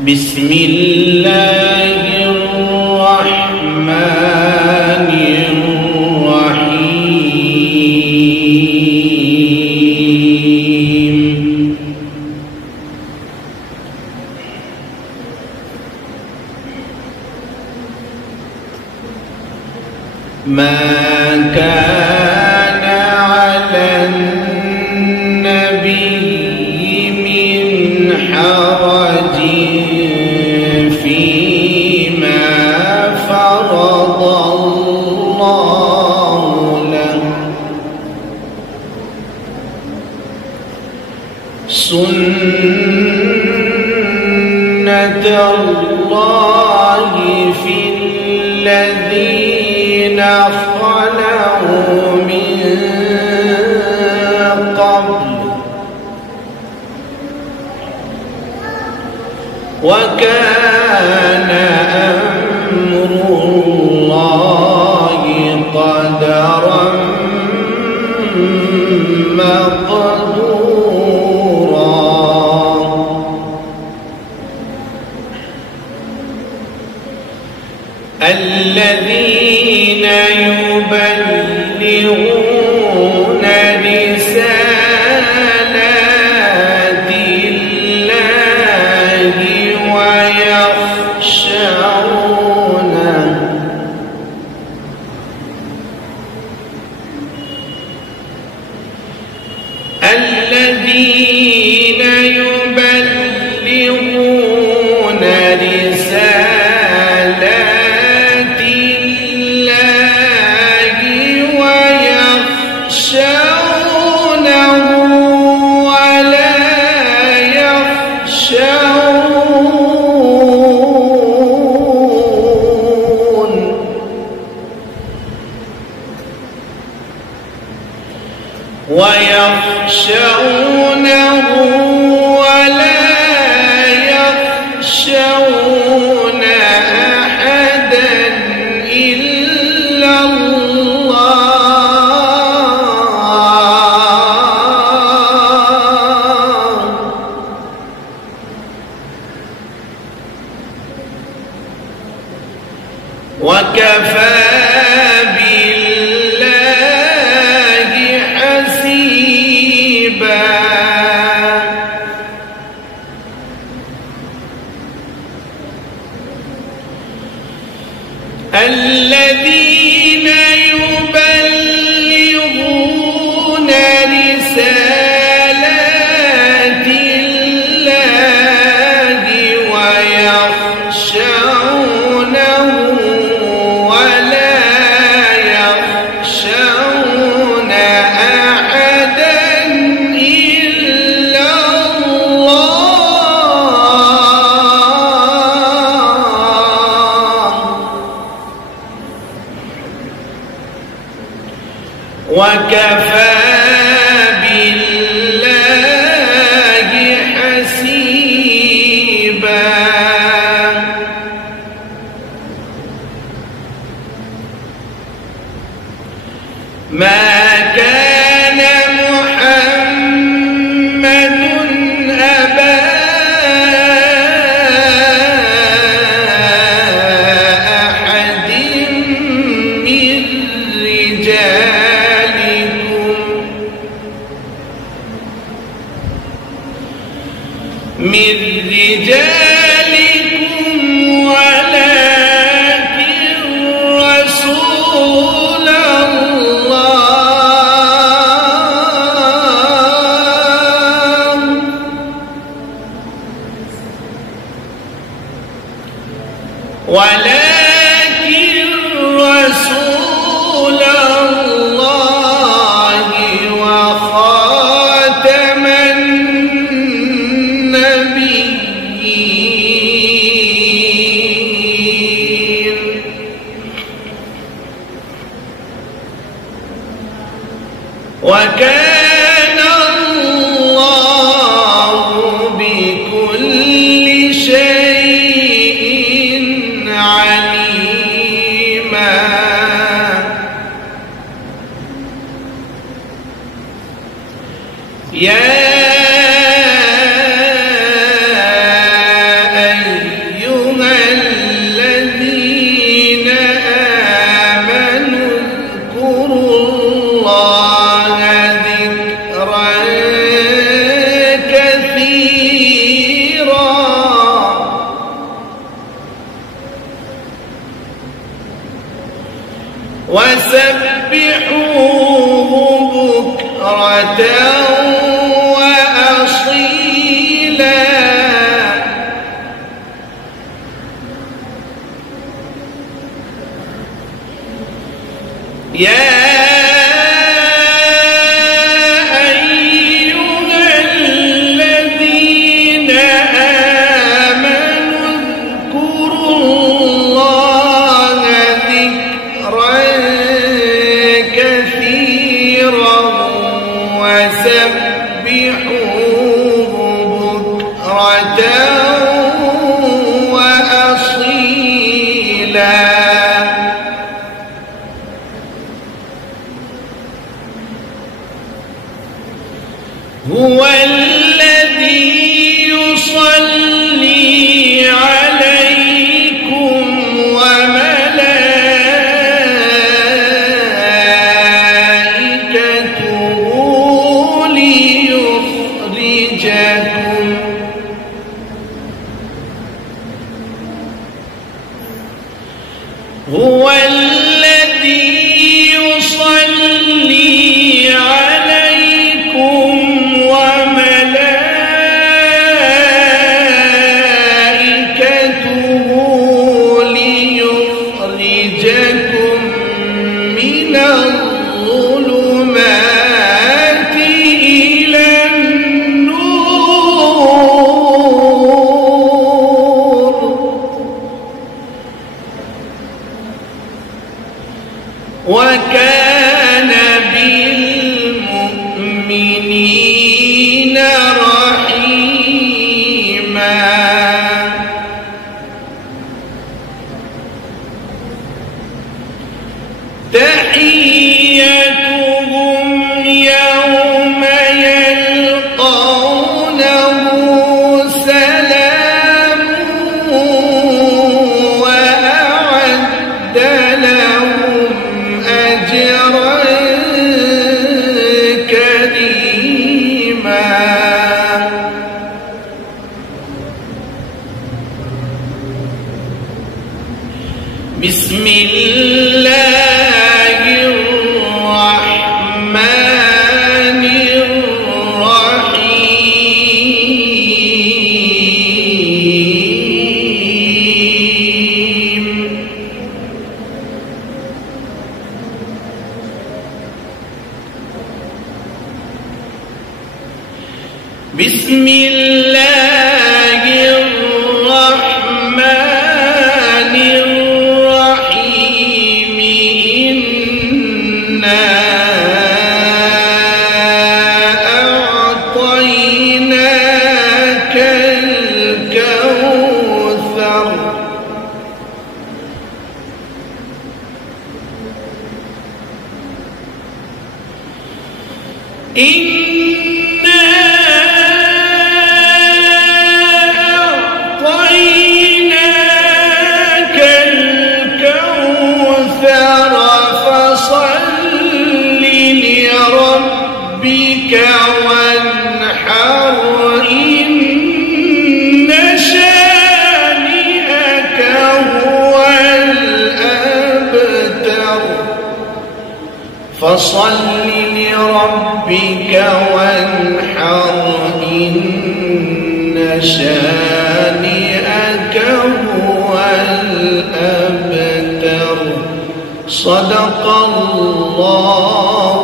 بسم الله الرحمن الرحيم. ما كان على النبي من حرج فيما فرض الله له، سنة الله في الذين خلوا من قبل، وكان أمر الله قدرا مقدورا. الذين يبلغون رسالات الله ويخشونه، الذين يبلغون رسالات الله ويخشونه ولا يخشون أحدا إلا الله، وكفى بالله حسيبا. الذين يبلغون رسالات الله ويخشونه ولا يخشون أحدا إلا الله، وكفى بالله حسيبا. ما كان محمد أبا أحد من رجالكم ولكن رسول الله، ولكن رسول الله وخاتم النبيين، وكان الله بكل شيء عليما. يا وسبحوه بكرة وأصيلا يا هو الذي يصلي عليكم وملائكته ليخرجكم هو الذي يصلي عليكم وملائكته ليخرجكم من الظلمات إلى النور وكان بالمؤمنين رحيما تحيتهم يوم يلقونه سلام وأعد لهم أجرا كريما بسم الله الرحمن الرحيم بسم الله الرحمن الرحيم إنا أعطيناك الكوثر ربك وانحر إن شانئك هو الأبتر فصل لربك وانحر إن شانئك هو الأبتر صدق الله